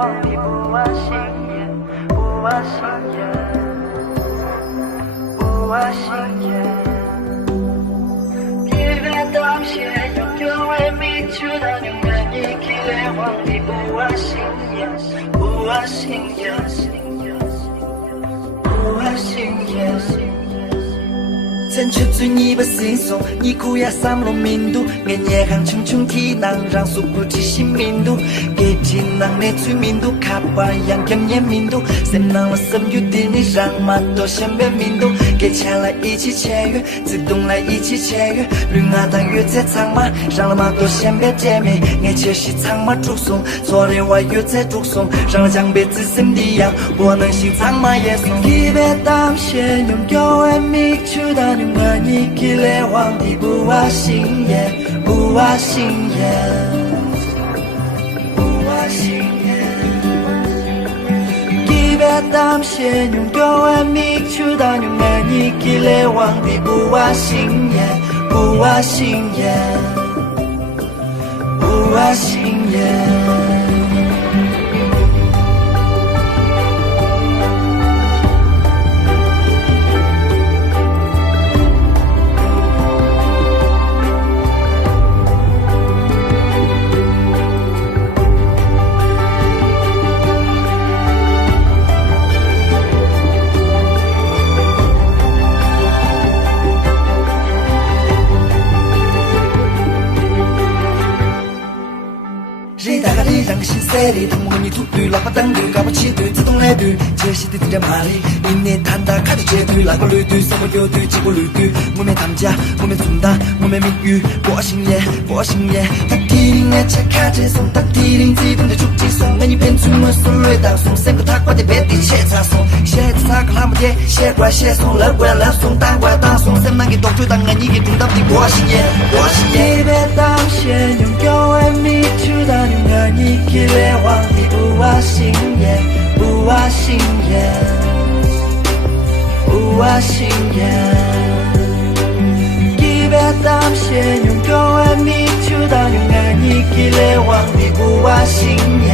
皇帝不挖心眼，不挖心眼，不挖心眼。一别当先，拥有为民主的永远一起来皇帝不挖心眼，不挖心眼，不挖心眼。咱却追你把心送，你苦呀三路民度，俺夜行穷穷体囊，让素不知新民度，给体囊的催民度，卡巴样给年民度，谁能了生有的你让嘛多先别民度，给钱来一起签约，自动来一起签约，绿阿当约在长马，让了嘛多先别见面，俺且是长马祝送，昨天我约在祝送，让了江北自身的样，不能信长马也送，一别当先拥有爱米出的。永远一起来皇帝不挖心眼，不挖心眼，不挖心眼。一别当先拥有爱米出的永远一起来皇帝不挖心眼，不挖心眼，不挖心眼。让心塞里，他们问你土堆，喇叭当队，搞不起队，自动来队，杰西的这点马力，一年谈打开的绝对，那个绿队，什么有队，几个绿队，我们他们家，我们中大，我们名誉，不信耶，不信耶，他提领俺切卡接送，他提领自动的出击送，俺一边出门手雷当送，三个他挂的别地切查送，写字查个那么点，写怪写送，乐怪乐送，打怪打送，什么给多推当俺一个中到的不信耶，不信耶，别当先拥有爱米出的永远一起来皇帝不挖心眼，不挖心眼，不挖心眼。一别当先拥有爱米出的永远一起来皇帝不挖心眼。